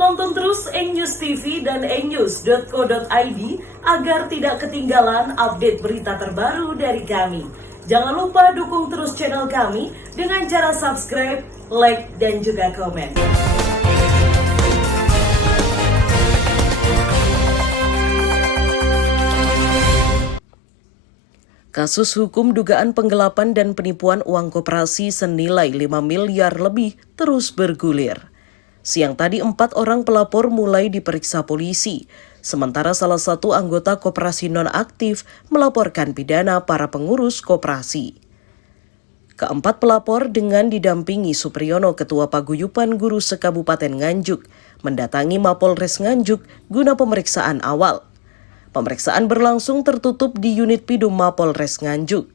Tonton terus News TV dan news.co.id agar tidak ketinggalan update berita terbaru dari kami. Jangan lupa dukung terus channel kami dengan cara subscribe, like, dan juga komen. Kasus hukum dugaan penggelapan dan penipuan uang koperasi senilai 5 miliar lebih terus bergulir. Siang tadi 4 orang pelapor mulai diperiksa polisi, sementara salah satu anggota koperasi nonaktif melaporkan pidana para pengurus koperasi. Keempat pelapor dengan didampingi Supriyono, Ketua Paguyupan Guru se-Kabupaten Nganjuk, mendatangi Mapolres Nganjuk guna pemeriksaan awal. Pemeriksaan berlangsung tertutup di unit Pidum Mapolres Nganjuk.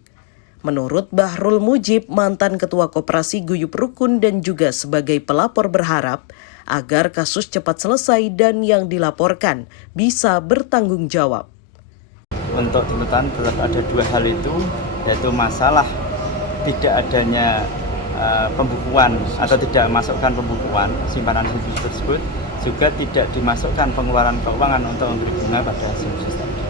Menurut Bahrul Mujib, mantan Ketua Koperasi Guyup Rukun dan juga sebagai pelapor, berharap agar kasus cepat selesai dan yang dilaporkan bisa bertanggung jawab. Untuk tuntutan tetap ada dua hal itu, yaitu masalah tidak adanya pembukuan atau tidak masukkan pembukuan simpanan simpanan tersebut, juga tidak dimasukkan pengeluaran keuangan untuk memberi bunga pada simpanan tadi.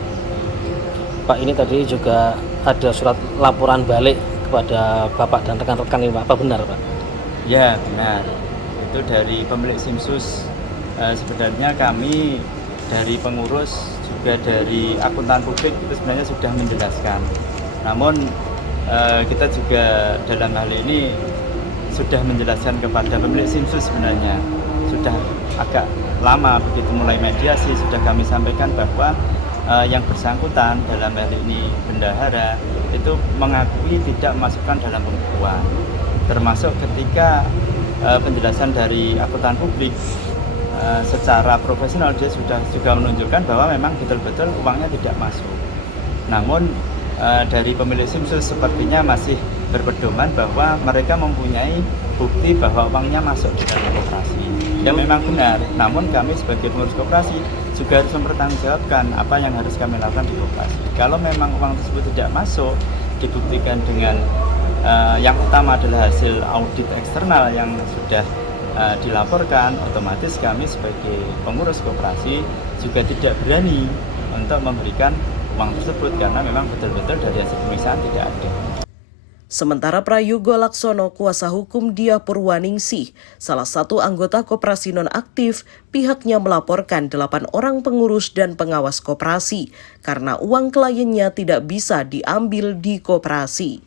Pak, ini tadi juga ada surat laporan balik kepada Bapak dan rekan-rekan ini, Pak. Apa benar, Pak? Ya, benar. Itu dari pemilik SIMSUS. Sebenarnya kami dari pengurus juga dari akuntan publik itu sebenarnya sudah menjelaskan. Namun kita juga dalam hal ini sudah menjelaskan kepada pemilik SIMSUS sebenarnya. Sudah agak lama begitu mulai mediasi sudah kami sampaikan bahwa yang bersangkutan dalam hal ini bendahara itu mengakui tidak masukkan dalam pembukuan, termasuk ketika penjelasan dari akuntan publik secara profesional dia sudah juga menunjukkan bahwa memang betul-betul uangnya tidak masuk. Namun dari pemilik SIMSUS sepertinya masih berpedoman bahwa mereka mempunyai bukti bahwa uangnya masuk di dalam koperasi. Ya memang benar, namun kami sebagai pengurus koperasi juga harus mempertanggungjawabkan apa yang harus kami lakukan di koperasi. Kalau memang uang tersebut tidak masuk, dibuktikan dengan yang utama adalah hasil audit eksternal yang sudah dilaporkan, otomatis kami sebagai pengurus koperasi juga tidak berani untuk memberikan uang tersebut karena memang betul-betul dari hasil pemeriksaan tidak ada. Sementara Prayogo Laksono, kuasa hukum Dia Purwaningsih, salah satu anggota koperasi nonaktif, pihaknya melaporkan 8 orang pengurus dan pengawas koperasi karena uang kliennya tidak bisa diambil di koperasi.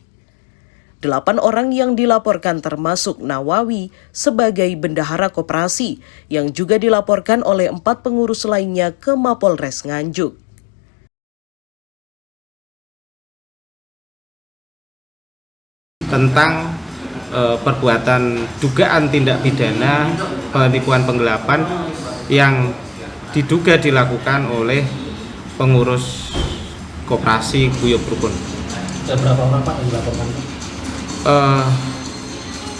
8 orang yang dilaporkan termasuk Nawawi sebagai bendahara koperasi yang juga dilaporkan oleh 4 pengurus lainnya ke Mapolres Nganjuk. Tentang perbuatan dugaan tindak pidana penipuan penggelapan yang diduga dilakukan oleh pengurus koperasi Guyup Rukun. Berapa orang, Pak, yang dilaporkan?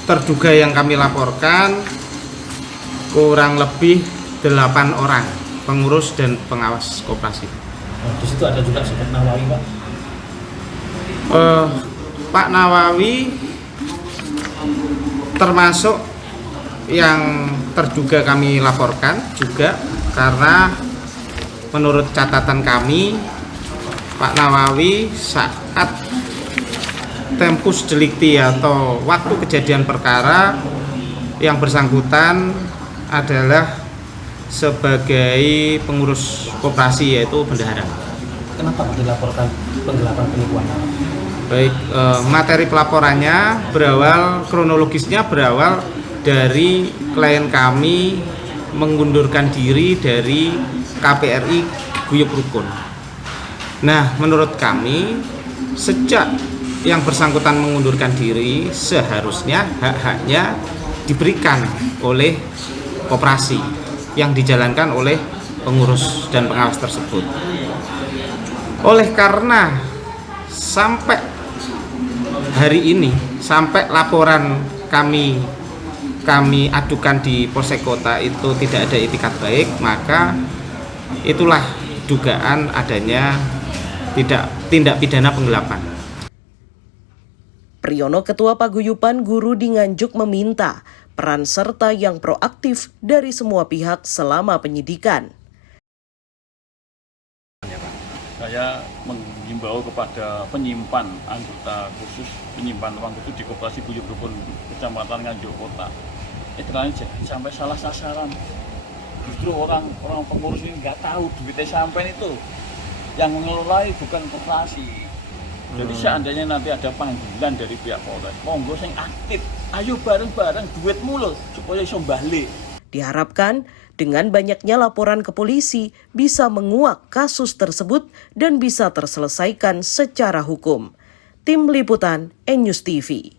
Terduga yang kami laporkan kurang lebih 8 orang pengurus dan pengawas koperasi. Di situ ada juga sebut Nawawi, Pak. Pak Nawawi termasuk yang terduga kami laporkan juga karena menurut catatan kami Pak Nawawi saat tempus delicti atau waktu kejadian perkara yang bersangkutan adalah sebagai pengurus koperasi yaitu bendahara. Kenapa dilaporkan penggelapan penipuan? Baik, materi pelaporannya kronologisnya berawal dari klien kami mengundurkan diri dari KPRI Guyup Rukun. Nah, menurut kami sejak yang bersangkutan mengundurkan diri seharusnya hak-haknya diberikan oleh koperasi yang dijalankan oleh pengurus dan pengawas tersebut. Oleh karena sampai hari ini, sampai laporan kami adukan di Polsek Kota itu tidak ada itikat baik, maka itulah dugaan adanya tindak pidana penggelapan. Priyono, Ketua Paguyupan Guru di Nganjuk, meminta peran serta yang proaktif dari semua pihak selama penyidikan. Saya menghimbau kepada penyimpan anggota khusus penyimpan uang itu di Koperasi Buyut Rukun Kecamatan Nganjuk Kota. Jangan sampai salah sasaran. Justru orang pengurus ini nggak tahu duitnya sampai itu. Yang mengelola bukan koperasi. Jadi seandainya nanti ada panggilan dari pihak Polres, monggo sing aktif. Ayo bareng-bareng duit mulu supaya iso balik. Diharapkan dengan banyaknya laporan ke polisi bisa menguak kasus tersebut dan bisa terselesaikan secara hukum. Tim Liputan, News TV.